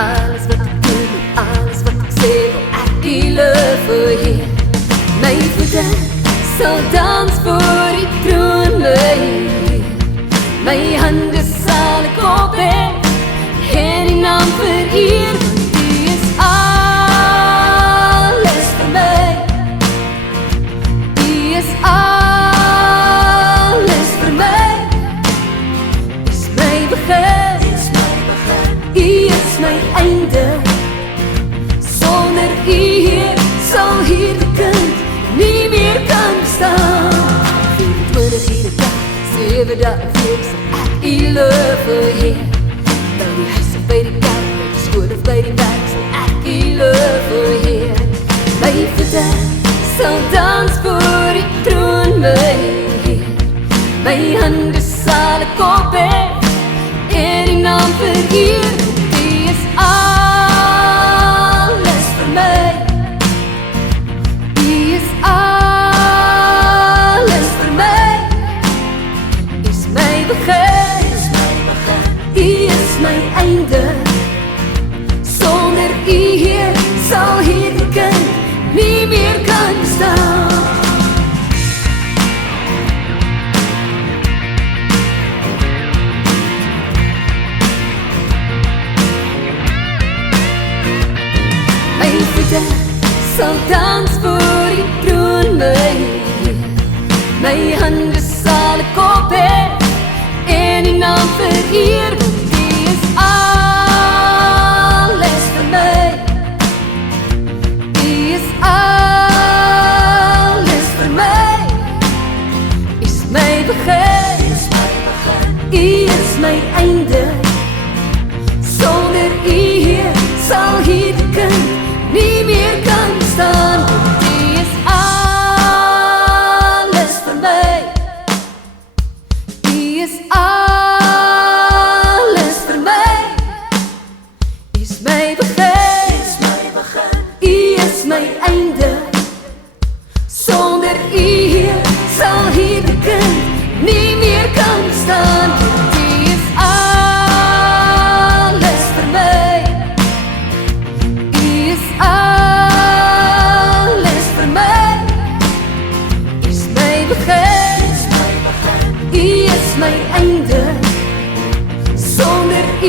Alles wat ek doen, alles wat ek sê, wil ek die liefde hê. My voete sal dans voor die troon lê. My hande sal ek ophef en die naam vereer, want die is alles vir my. Die is alles vir my. Is my begin, die is my einde. Sonder U Heer sal hierdie kind nie meer kan staan. 24 uur 'n dag, 7 dae 'n week sal ek U liefde hê. By die huis of by die kerk, by die skool of by die werk sal ek U liefde hê. My voete sal dans voor die troon lê. My hande sal ek ophef en die naam vereer, die is alles vir my. Die is alles vir my. Is my begin, die is my einde. Sonder U Heer sal hierdie kind nie meer kan staan. My voete sal dans voor die troon lê. My hande sal ek ophef en die naam vereer, want die is alles vir my. Die is alles vir my. Is my begin, U is my einde. Sonder U Heer sal hierdie kind nie meer kan staan, want die is alles vir my. Die is alles vir my. Is my begin, U is my einde. Sonder U Heer sal hierdie kind nie meer kan staan, want die is alles vir my. Die is alles vir my. Is my begin, U is my einde. Sonder U